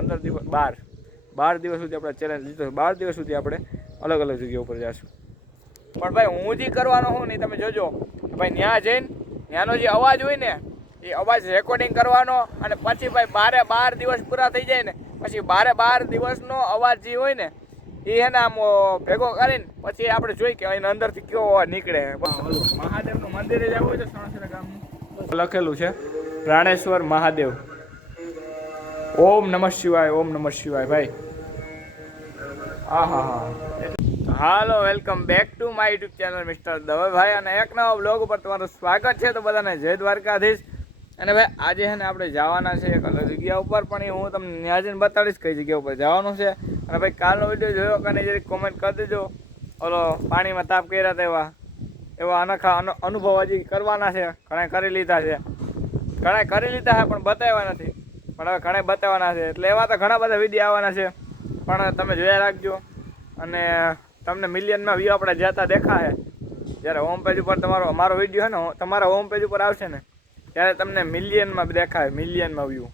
15 દિવસ 12 દિવસ સુધી આપણે ચેલેન્જ લીધો છે. 12 દિવસ સુધી આપણે અલગ અલગ જગ્યા ઉપર જઈશું. પણ ભાઈ હું જે કરવાનો હું નહીં, તમે જોજો ભાઈ ત્યાં જઈને ત્યાંનો જે અવાજ હોય ને એ અવાજ રેકોર્ડિંગ કરવાનો, અને પછી ભાઈ 12 દિવસ પૂરા થઈ જાય ને પછી 12 દિવસનો અવાજ જે હોય ને એ હે ને આમ ભેગો કરીને પછી આપણે જોઈ કે એના અંદરથી કેવો અવાજ નીકળે. મહાદેવનું મંદિરે જવું હોય તો સણસરા ગામનું લખેલું છે પ્રાણેશ્વર મહાદેવ. ઓમ નમઃ શિવાય, ઓમ નમઃ શિવાય ભાઈ. Hello, welcome back to my YouTube channel mister દવેભાઈ, અને એક નવા બ્લોગ ઉપર તમારું સ્વાગત છે. તો બધાને જય દ્વારકાધીશ. અને ભાઈ આજે છે ને આપણે જવાના છે એક અલગ જગ્યા ઉપર, પણ એ હું તમને ત્યાં જઈને બતાડીશ કઈ જગ્યા ઉપર જવાનું છે. અને ભાઈ કાલનો વિડીયો જોયો કે નહીં જરી કોમેન્ટ કરી દેજો. ઓલો પાણીમાં તાપ કર્યા હતા એવા અનોખા અનુભવ હજી કરવાના છે. ઘણા કરી લીધા છે પણ બતાવ્યા નથી, પણ હવે ઘણા બતાવવાના છે. એટલે એવા તો ઘણા બધા વિડીયો આવવાના છે, પણ તમે જોયા રાખજો. અને તમને મિલિયનમાં વ્યૂ આપણે જતા દેખાશે. જ્યારે હોમ પેજ ઉપર અમારો વિડીયો છે ને તમારા હોમ પેજ ઉપર આવશે ને ત્યારે તમને મિલિયનમાં દેખાય, મિલિયનમાં વ્યૂ.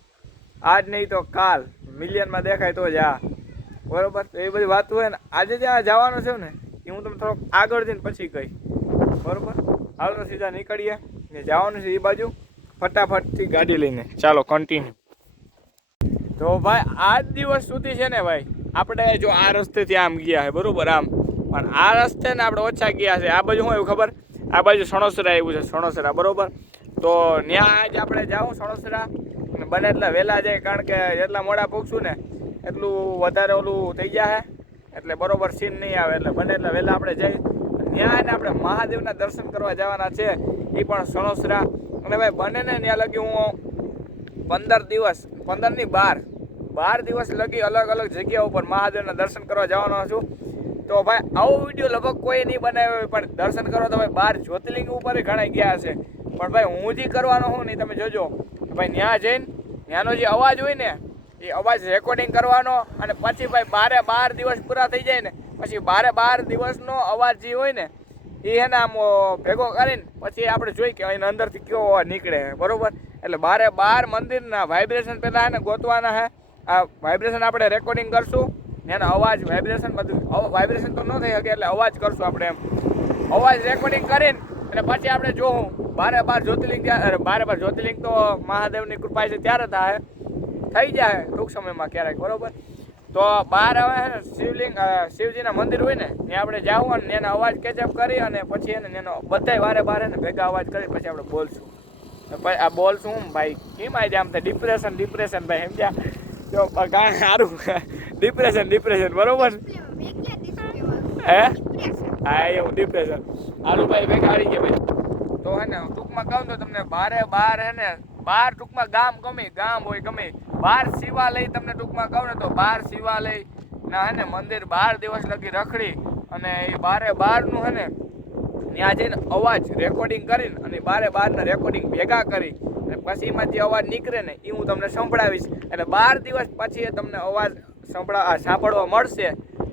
આજ નહીં તો કાલ મિલિયનમાં દેખાય તો જ આ બરોબર. તો એ બધી વાત હોય ને આજે ત્યાં જવાનું છે ને એ હું તમને થોડોક આગળ જઈને પછી કહી બરોબર. હાલ તો સીધા નીકળીએ ને જવાનું છે એ બાજુ ફટાફટથી ગાડી લઈને. ચાલો કન્ટિન્યુ. તો ભાઈ આજ દિવસ સુધી છે ને ભાઈ આપણે જો આ રસ્તેથી આમ ગયા છે બરોબર આમ, પણ આ રસ્તે ને આપણે ઓછા ગયા છે. આ બાજુ શું એવું ખબર, આ બાજુ સણોસરા આવ્યું છે, સણોસરા બરોબર. તો ત્યાં આજ આપણે જાઉં સણોસરા, બને એટલા વહેલા જાય, કારણ કે જેટલા મોડા પહોંચશું ને એટલું વધારે ઓલું થઈ જાય એટલે બરોબર સીન નહીં આવે. એટલે બને એટલા વહેલા આપણે જઈ ત્યાં ને આપણે મહાદેવના દર્શન કરવા જવાના છે, એ પણ સણોસરા. અને ભાઈ બને ને ત્યાં લગી હું 15 દિવસ 15 ની 12 દિવસ લગી અલગ અલગ જગ્યા ઉપર મહાદેવના દર્શન કરવા જવાનો છું. તો ભાઈ આવો વિડીયો લગભગ કોઈ નહીં બનાવ્યો, પણ દર્શન કરવા તો ભાઈ 12 જ્યોતિર્લિંગ ઉપર ઘણા ગયા છે. પણ ભાઈ હું જે કરવાનો હું નહીં, તમે જોજો ભાઈ ત્યાં જઈને ત્યાંનો જે અવાજ હોય ને એ અવાજ રેકોર્ડિંગ કરવાનો, અને પછી ભાઈ 12 દિવસ પૂરા થઈ જાય ને પછી 12 દિવસનો અવાજ જે હોય ને એ હે ને આમ ભેગો કરીને પછી આપણે જોઈ કે એના અંદરથી કેવો અવાજ નીકળે બરોબર. એટલે 12 મંદિરના વાઇબ્રેશન પહેલાં હે ને ગોતવાના હે. આ વાઇબ્રેશન આપણે રેકોર્ડિંગ કરશું, એનો અવાજ વાઇબ્રેશન બધું વાઇબ્રેશન તો ન થઈ શકે એટલે અવાજ કરશું આપણે એમ. અવાજ રેકોર્ડિંગ કરીને અને પછી આપણે જોવું 12 જ્યોતિર્લિંગ 12 જ્યોતિર્લિંગ તો મહાદેવની કૃપા છે ત્યારે થાય, થઈ જાય ટૂંક સમયમાં ક્યારેક બરોબર. તો 12 હવે ને શિવલિંગ શિવજીના મંદિર હોય ને ત્યાં આપણે જાવું અને એનો અવાજ કેચઅપ કરી અને પછી એને એનો બધાય 12 ને ભેગા અવાજ કરી પછી આપણે બોલશું. ભાઈ આ બોલશું હું ભાઈ કેમ આવી જાય આમ તો ડિપ્રેશન ભાઈ સમજ્યા. જો કાંઈ સારું ડિપ્રેશન બરોબર હે હા એવું ડિપ્રેશન હાલું ભાઈ ભેગા આવી ગયા ભાઈ. તો હે ને ટૂંકમાં કહું તો તમને 12 હે ને 12 ટૂંકમાં ગામ હોય ગમે 12 શિવાલય તમને ટૂંકમાં કહું ને તો 12 શિવાલય ના હે ને મંદિર 12 દિવસ લગી રખડી અને એ 12 નું હે ને ત્યાં જઈને અવાજ રેકોર્ડિંગ કરીને અને 12 ના રેકોર્ડિંગ ભેગા કરી અને પછી એમાં જે અવાજ નીકળે ને એ હું તમને સંભળાવીશ. એટલે 12 દિવસ પછી તમને અવાજ સાંભળવા મળશે.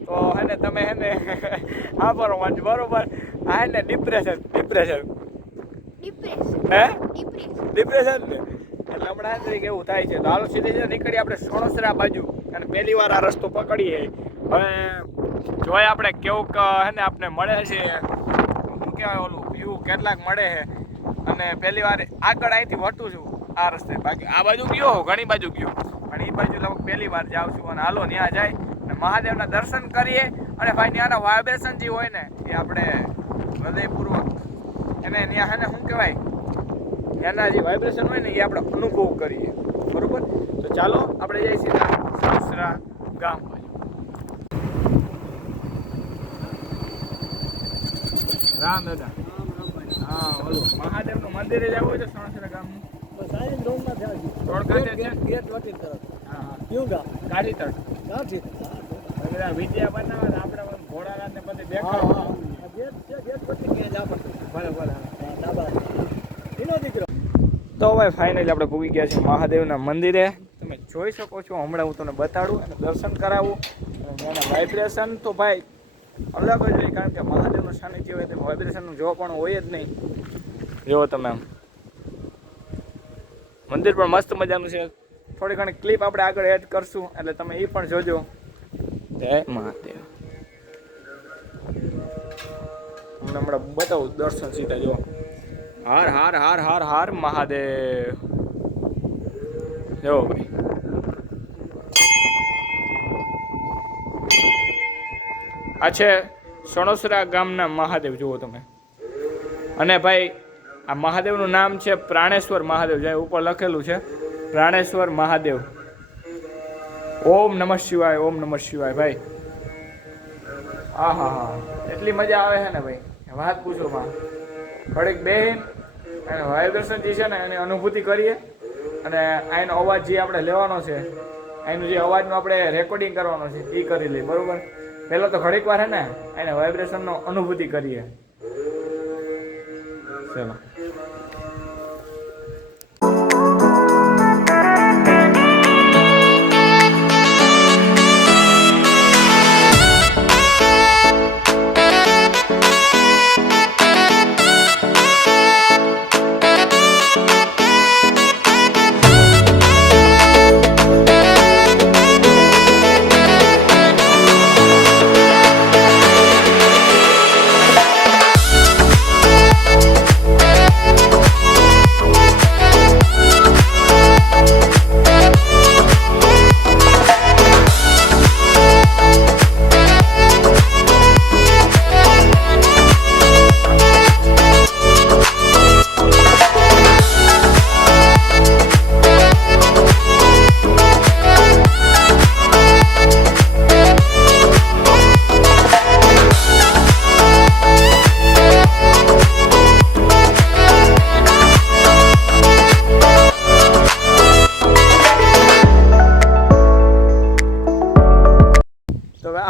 તો હે ને તમે હે ને સાંભળવા માંડજો બરોબર. આ હે ને ડિપ્રેશન હે ડિપ્રેશન ને એટલે હમણાં તરીકે એવું થાય છે. તો હાલો સીધે નીકળી આપણે સણોસરા બાજુ, અને પહેલી વાર આ રસ્તો પકડીએ. હવે જોઈએ આપણે કેવુંક હે ને આપણે મળે છે શું કહેવાય ઓલું વ્યૂ કેટલાક મળે છે. અને પહેલી વાર આગળ અહીંથી વટું છું આ રસ્તે, બાકી આ બાજુ ગયો ઘણી બાજુ ગયો પણ એ બાજુ લગભગ પહેલી વાર જાઉં છું. અને હાલો ત્યાં જાય અને મહાદેવના દર્શન કરીએ, અને ભાઈ ત્યાંના વાઇબ્રેશન જે હોય ને એ આપણે હૃદયપૂર્વક એને ત્યાં હે ને શું કહેવાય ત્યાંના જે વાઇબ્રેશન હોય ને એ આપણે અનુભવ કરીએ બરોબર. તો ચાલો આપણે જઈએ સીધા સણોસરા ગામ બાજુ. રામ દાદા હા બોલો મહાદેવનું મંદિરે જવું હોય તો સણોસરા ગામનું વિદ્યા બનાવે આપણે ઘોડારાને બધે દેખાય. તો ભાઈ ફાઇનલી આપણે પૂગી ગયા છીએ મહાદેવના મંદિરે. તમે જોઈ શકો છો, હમણાં હું તમને બતાડું અને દર્શન કરાવું. અને એના વાઇબ્રેશન તો ભાઈ અલગ જ હોય, કારણ કે મહાદેવનું સાનિધ્ય હોય તો વાઇબ્રેશનનું જો પણ હોય જ નહીં. જુઓ તમે આમ મંદિર પણ મસ્ત મજાનું છે. થોડી ઘણી ક્લિપ આપણે આગળ એડ કરશું, એટલે તમે એ પણ જોજો. જય મહાદેવ. તમને હમણાં બતાવું દર્શન સીધા જો. હાર હાર હાર હાર હાર મહાદેવ. જો ભાઈ આ છે સણોસરા ગામના મહાદેવ, જુઓ તમે. અને ભાઈ આ મહાદેવનું નામ છે પ્રાણેશ્વર મહાદેવ, જે ઉપર લખેલું છે પ્રાણેશ્વર મહાદેવ. ઓમ નમઃ શિવાય, ઓમ નમઃ શિવાય. ભાઈ હા હા હા, એટલી મજા આવે છે ને ભાઈ, વાત પૂછો માં. ઘડીક બેહીન અને વાઇબ્રેશન જે છે ને એની અનુભૂતિ કરીએ, અને આનો અવાજ જે આપણે લેવાનો છે, એનું જે અવાજનું આપણે રેકોર્ડિંગ કરવાનો છે એ કરી લઈએ, બરોબર. પહેલાં તો ઘડીક વાર છે ને એને વાઇબ્રેશનનો અનુભૂતિ કરીએ. ચલો.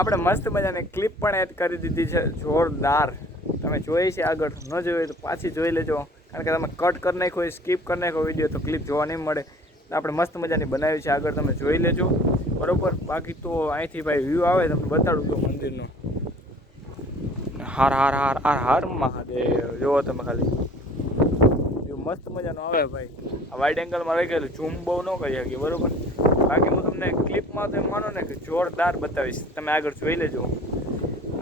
આપણે મસ્ત મજાની ક્લિપ પણ એડ કરી દીધી છે, જોરદાર. તમે જોઈ છે આગળ, ન જોઈ તો પાછી જોઈ લેજો, કારણ કે તમે કટ કરી નાખો, સ્કીપ કરી નાખો વિડીયો તો ક્લિપ જોવા નહીં મળે. આપણે મસ્ત મજાની બનાવી છે, આગળ તમે જોઈ લેજો, બરોબર. બાકી તો અહીંથી ભાઈ વ્યૂ આવે તમને બતાડું છું મંદિરનું. હાર હાર હાર હાર હાર મહાદેવ. જોવો તમે ખાલી મસ્ત મજાનો આવે ભાઈ. આ વાઇડ એંગલમાં રહી ગયેલું, ઝૂમ બહુ ન કરી શકીએ, બરોબર. બાકી હું તમને ક્લિપમાં તો એમ માનો ને કે જોરદાર બતાવીશ, તમે આગળ જોઈ લેજો.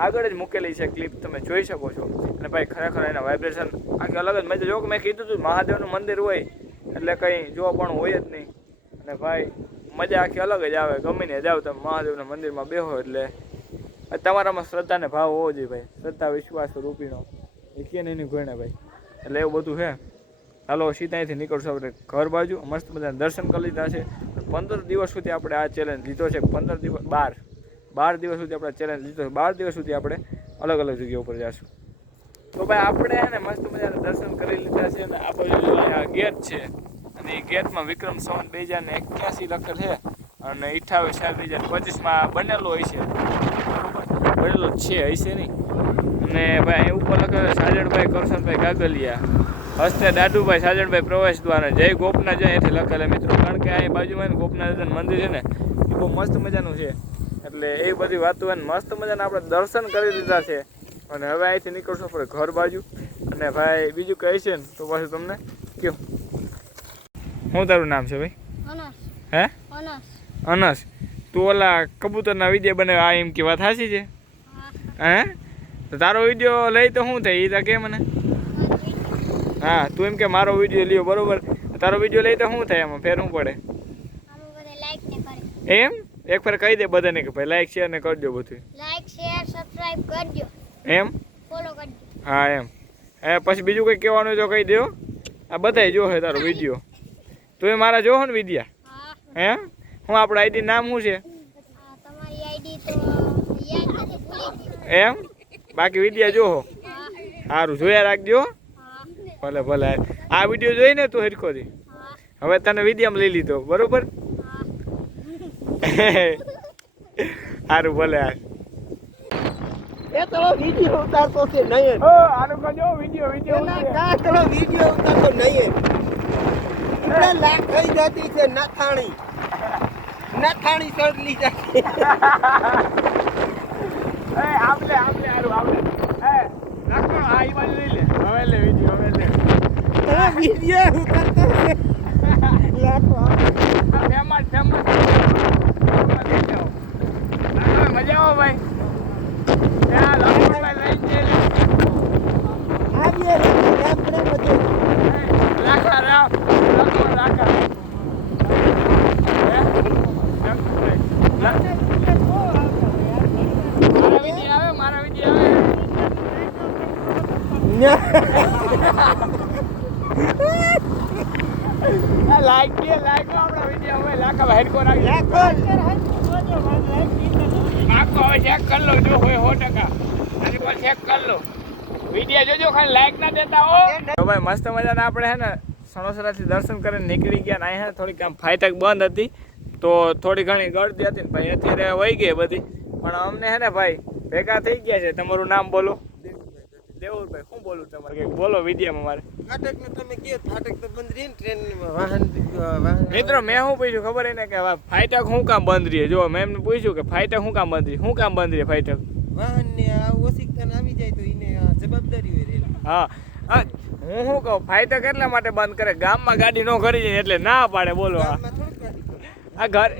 આગળ જ મૂકેલી છે ક્લિપ, તમે જોઈ શકો છો. અને ભાઈ ખરેખર એના વાઇબ્રેશન આખી અલગ જ. મેં તો જો કે મેં કીધું હતું મહાદેવનું મંદિર હોય એટલે કંઈ જોવા પણ હોય જ નહીં. અને ભાઈ મજા આખી અલગ જ આવે. ગમીને જાઓ તમે મહાદેવના મંદિરમાં બેહો એટલે તમારામાં શ્રદ્ધાને ભાવ હોવો જોઈએ ભાઈ. શ્રદ્ધા વિશ્વાસ રૂપીનો એ કે નહીં ગણે ભાઈ. એટલે એવું બધું છે. હાલો સીધા અહીંથી નીકળશું આપણે ઘર બાજુ. મસ્ત બધા દર્શન કરી લીધા છે. 15 દિવસ સુધી આપણે આ ચેલેન્જ લીધો છે. 15 દિવસ 12 દિવસ સુધી આપણે ચેલેન્જ લીધો છે. 12 દિવસ સુધી આપણે અલગ અલગ જગ્યા ઉપર જઈશું. તો ભાઈ આપણે હે ને મસ્ત મજાના દર્શન કરી લીધા છે. અને આ બાજુ આ ગેટ છે, અને એ ગેટમાં વિક્રમ સંવત 2081 લખેલ છે, અને 28/4/2025 બનેલો હોય છે, બરોબર. બનેલો છે હશે નહીં. અને ભાઈ અહીં ઉપર લખેલું સાજણભાઈ કરશનભાઈ ગાગલિયા, હસ્તે દાદુભાઈ સાજણભાઈ પ્રવેશ દ્વારા, જય ગોપના જય એથી લખેલા મિત્રો. કારણ કે અહીં બાજુમાં ગોપનાથ મંદિર છે ને એ બહુ મસ્ત મજાનું છે. એટલે એ બધી વાતો મસ્ત મજાના આપણે દર્શન કરી દીધા છે. અને હવે અહીંથી નીકળશું આપણે ઘર બાજુ. અને ભાઈ બીજું કહે છે ને તો પાછું તમને કહો. શું તારું નામ છે ભાઈ? હે અનસ. તું ઓલા કબૂતરના વિડીયો બનાવ્યા આ એમ કે વાત સાચી છે? હે તો તારો વિડીયો લઈ તો શું થાય એ તો કે મને. હા તું એમ કે મારો વિડીયો લ્યો, બરોબર. તારો વિડીયો લઈ તો શું થાય, એમાં ફેર શું પડે? એમ એક ફેર કહી દે બધાને કે ભાઈ લાઈક શેર ને કરજો, બધું લાઈક શેર સબસ્ક્રાઇબ કરજો, એમ ફોલો કરજો. હા એમ. પછી બીજું કંઈ કહેવાનું તો કહી દો. આ બધાય જો હે તારો વિડીયો. તું મારા જોહો ને વિદ્યા? હે હું આપણું આઈડી નામ શું છે? તમારી આઈડી તો યાદ નથી, ભૂલી ગયો. એમ બાકી વિદ્યા જોહો. સારું જોયા રાખજો. ભલે ભલે. આ વિડીયો જોઈને તું હરખોથી હવે તને વિદ્યામાં લઈ લીધો, બરોબર. સારું ભલે. એ તો વિડિયો ઉતારતો છે નહીં. આનો કજો વિડિયો ના કા ચલો વિડિયો ઉતારતો નહીં. એટલે લાખ થઈ જતી છે નથાણી સડલી જતી. એ આમલે હારું આમલે. રાખો આ ઈ બાજુ લઈ લે. હવે લે વિડિયો હવે લે. વિડિયો ઉતારતો છે લાખો. ફેમસ મજા આવો ભાઈ ત્યાં લખનભાઈ લઈ જઈએ આવીએ આપણે બધું રાખા રામ લખન રાખા મારા વિધિ આવે લાઈક દે લાઈક આપણા વિડિયો હવે લાખા હેડ કો રાખી આખો હવે ચેક કર લો જો હોય 100% આની પર ચેક કર લો વિડિયો જોજો ખાલી લાઈક ના દેતા હો તો ભાઈ મસ્ત મજાના આપણે હે ને સણોસરાથી દર્શન કરીને નીકળી ગયા ને અહીંયા થોડીક આમ ફાઈટક બંધ હતી તો થોડી ઘણી ગળદી હતી ને ભાઈ અત્યારે વહી ગઈ બધી પણ અમને હે ને ભાઈ ભેગા થઈ ગયા છે તમારું નામ બોલો દેવુરભાઈ શું બોલું તમારે કંઈક બોલો વિડીયોમાં મારે ફાટક ને તમે કયો ફાટક તો બંધ રહી ને ટ્રેન વાહન મિત્રો મેં શું પૂછ્યું ખબર એને કે ફાઈટક શું કામ બંધ રહી જો મેં એમને પૂછ્યું કે ફાઈટક શું કામ બંધ રહી શું કામ બંધ રહી ફાઈટક વાહન ને આ ઓસિકન આવી જાય તો એને જવાબદારી હોય રેલ હા હું શું કહું ફાઈટક એટલા માટે બંધ કરે ગામમાં ગાડી ન કરી જાય એટલે ના પાડે બોલો ગામમાં થોડીક ગાડી કરે. આ ઘર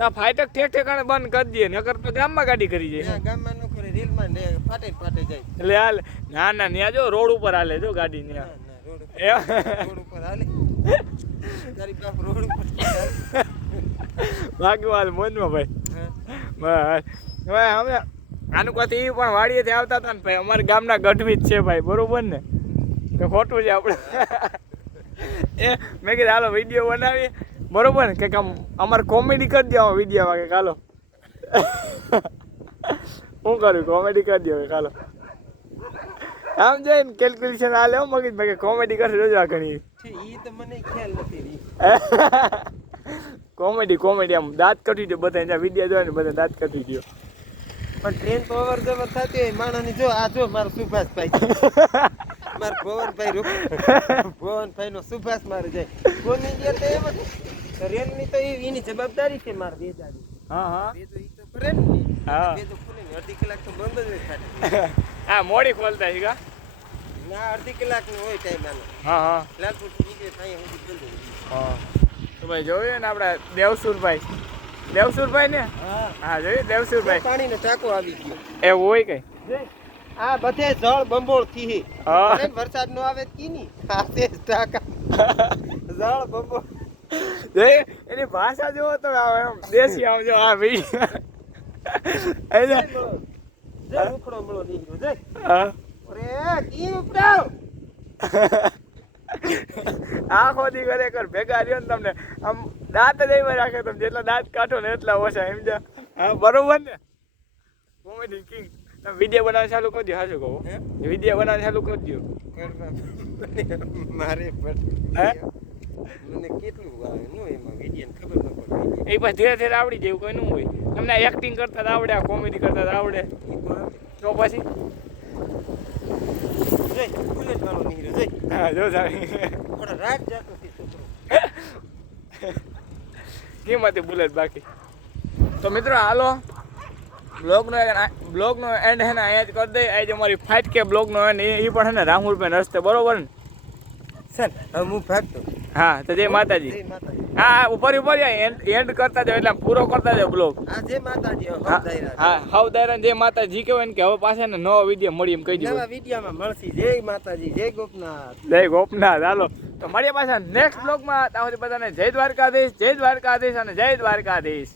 આ ફાઈટક ઠેકાણે બંધ કરી દઈએ નકર તો ગામમાં ગાડી કરી જાય ત્યાં ગામમાં ન કરે રેલમાં ને ફાટે જાય એટલે હાલ ના ના ત્યાં જો રોડ ઉપર હાલે જો ગાડી ત્યાં રોડ ઉપર હાલે તારી બાપ રોડ ઉપર બાકી હાલ મોજમાં ભાઈ બસ હવે અમે આનું કહી એ પણ વાડીએથી આવતા હતા ને ભાઈ અમારા ગામના ગઢવી જ છે ભાઈ બરોબર ને તો ખોટું છે આપણે એ મેં કીધું હાલો વિડીયો બનાવીએ બરોબર ને કંઈક આમ અમારે કોમેડી કરી દો વિડીયો કે ચાલો શું કર્યું કોમેડી કરી દો ચાલો આમ જઈને કેલ્ક્યુલેશન હાલે હો મગજ ભાઈ કોમેડી કરશે જોજો આ ઘણી ઈ તો મને ખ્યાલ નથી કોમેડી આમ દાંત કટી દો બધા જ્યાં વિડીયો જોવે ને બધા દાંત કટી દો પણ ટ્રેન તો અવર જવર થતી હોય માણસની જો આ જો મારો સુભાષભાઈ મારો ભુવનભાઈ નો સુભાષ મારે જાય કોની ગયા તો એમ જ રેલની તો એની જવાબદારી છે મારે બે દાડી હા બે તો ઈ તો કરે ને હા. બે તો ખુલે ને અડધી કલાક તો બંધ જ હોય ખાલી હા મોડી ખોલતા છે કા ના અડધી કલાક નો હોય ટાઈમ આનો હા લાલપુર થી નીકળે ત્યાં સુધી બંધ હોય હા તો ભાઈ જોયું ને આપણા દેવસુરભાઈ ને હા જોયું દેવસુરભાઈ પાણીનો ટાંકો આવી ગયો એવું હોય કઈ આ બધે જળ બંબોળ થી હા. વરસાદ નો આવે કી ની આ તે ટાંકા જળ બંબોળ જોયું? એની ભાષા જોવો તો આમ દેશી આમ જો આ જય ઉખડો મળો નીકળ્યો જય હા અરે કી ઉપડાવ આખો દી ખરેખર ભેગા રહ્યો ને તમને આમ દાંત જ એવા રાખે તમે જેટલા દાંત કાઢો ને એટલા ઓછા સમજ્યા હા બરોબર ને કોમેડી કિંગ તમે વિડીયો બનાવવાનું ચાલુ કરી દો હાચું કહું વિડીયો બનાવવાનું ચાલુ કરી દો મારે હે મને કેટલું આવે નું એમાં વિડિયન ખબર ન પડે એ પછી ધીરે ધીરે આવડી જાય એવું કોઈ ન હોય તમને એક્ટિંગ કરતા જ આવડે કોમેડી કરતા જ આવડે તો પછી જય બુલેટ વાળો નીકળ્યો જય હા જો સાહેબ થોડા રાત જાતો થી છોકરો કિંમતી બુલેટ બાકી તો મિત્રો હાલો બ્લોગનો એન્ડ હે ને અહીંયા જ કરી દઈએ આજે અમારી ફાઇટ કે બ્લોગનો એન્ડ એ પણ હે ને રામુરભાઈ રસ્તે બરોબર ને સર હવે હું ભાગતો હા તો જય માતાજી જય માતાજી હા ઉપર એન્ડ કરતા જાવ એટલે પૂરો કરતા જાવ બ્લોગ આ જય માતાજી હવે હા દાયરા હા હાવ દાયરા જય માતાજી કહેવાય ને કે હવે પાછા ને નવો વિડીયો મળી એમ કહી દો નવા વિડિયોમાં મળશી જય માતાજી જય ગોપનાથ જય ગોપનાથ હાલો તો મળીએ પાછા નેક્સ્ટ બ્લોગમાં ત્યાં સુધી બધાને જય દ્વારકાધીશ અને જય દ્વારકાધીશ